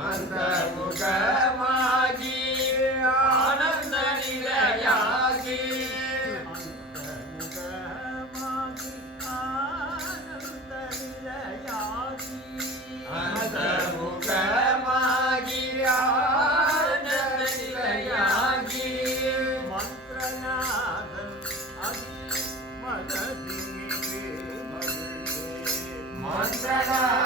அந்த முகமாகி ஆனந்த நிலையாகி. அந்த முகமாகி ஆனந்த நிலையாகி. மந்திரநாதன் அதி மனதின் மந்திரநாதன்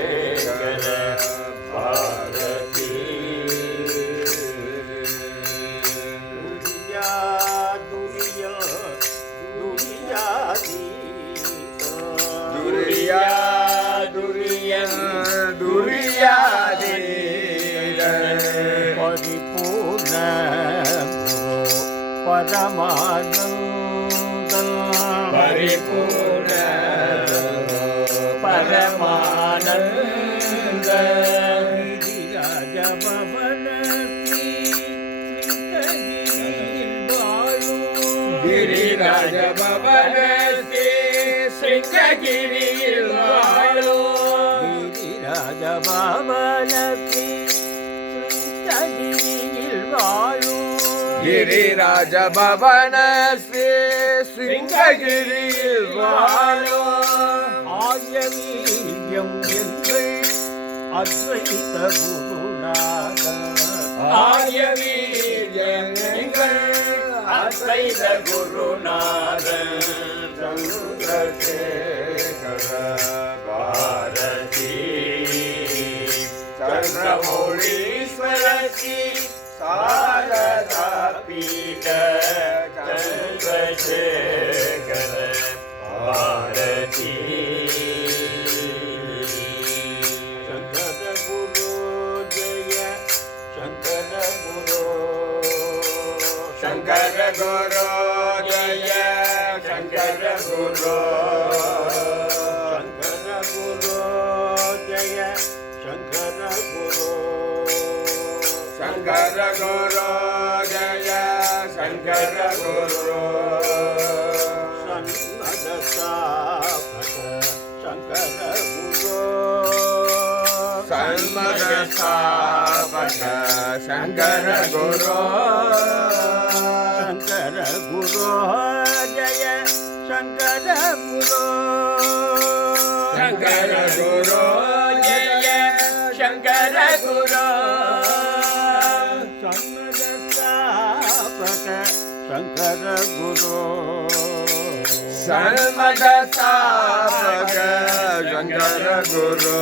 பரமானந்தம் பரிபூர்ண பரமானந்த ராஜபவனத்தில் வாழும் கிரிராஜபவனத்தில் சிங்ககிரியில் வாழும். கிரிராஜபவனத்தில் गिरिराजभवन श्री सिंहगिरिल वालो आयवीयम् என்று அத்வைத குருநாத ஆயவீரியம் அத்வைத குருநாத சந்திரசேகர பாரதி சந்திரமௌழீஸ்வரசி सारदापीठ चन्द्रशेखर भारती शङ्कर गुरो जय शङ्कर गुरो शङ्कर गुरो जय शङ्कर गुरो शङ्कर गुरो जय शङ्कर गुरो శంకర గురు జయ శంకర గురు సన్మద స్థాపక శంకర గురు శంకర గురు జయ శంకర గురు శంకర గురు శరణ గురు శరణగ సాగ శంకర గురు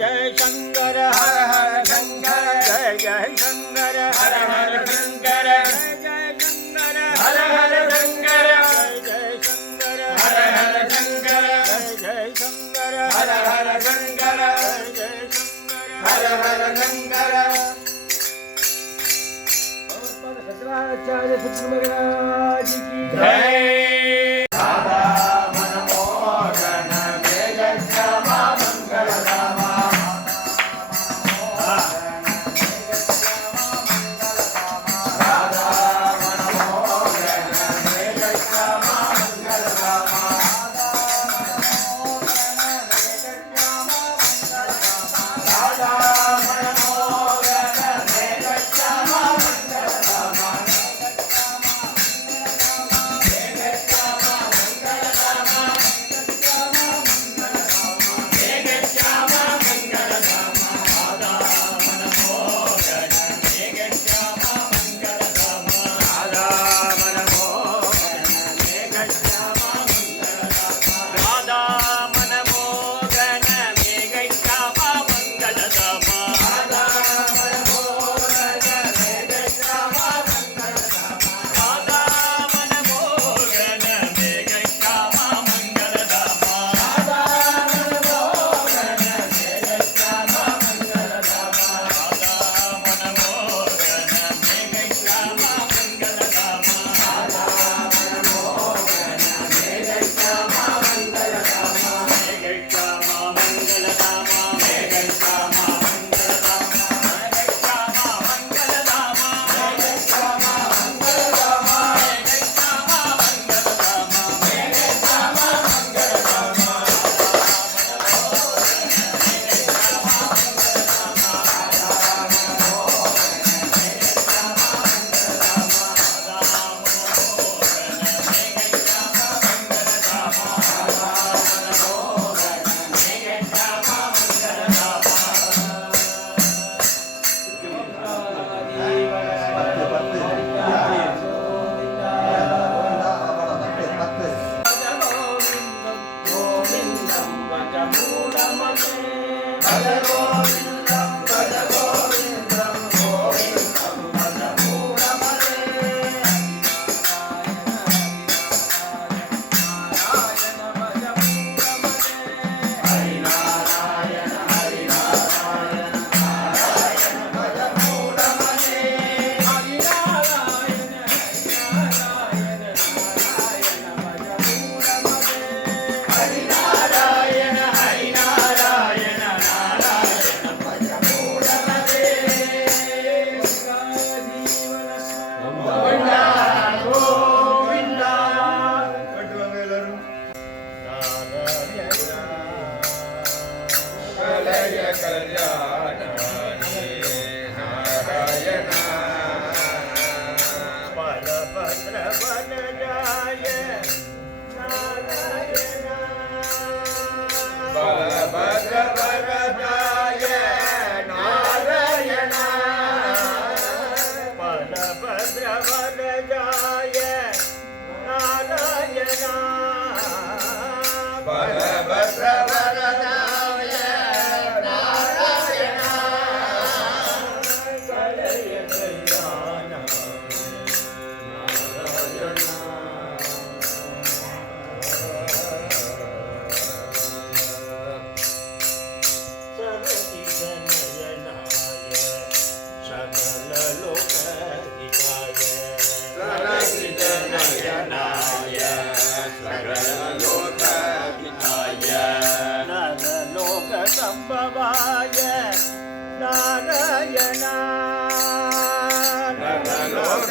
జయ శంకర హర హర శంకర జయ శంకర హర హర శంకర జయ శంకర హర హర శంకర జయ శంకర హర హర శంకర జయ శంకర హర హర శంకర జయ శంకర హర హర శంకర. शंकराचार्य सुखमगराज की जय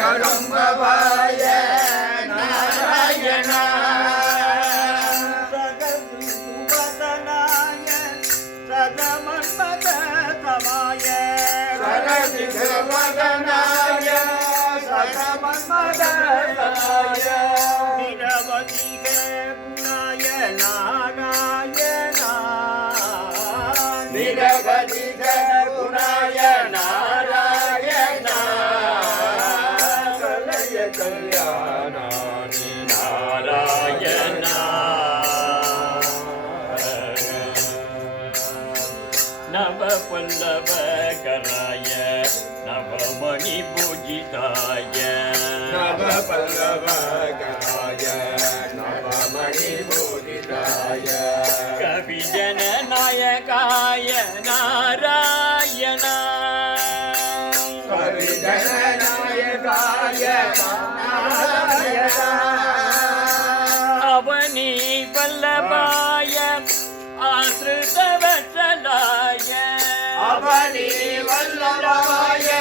శరణంబవాయ నారాయణ. సగద్రిపువదనాయ సగమన్మదమాయ సగద్రిపువదనాయ நவ பல்லவ கராய நவமணி பூஜிதாய. நவ பல்லவ கராய நவமணி பூஜிதாய. கவிஜன நாயகாய நாராயணா நாராயணா. அவனி வல்லபாய Ramaya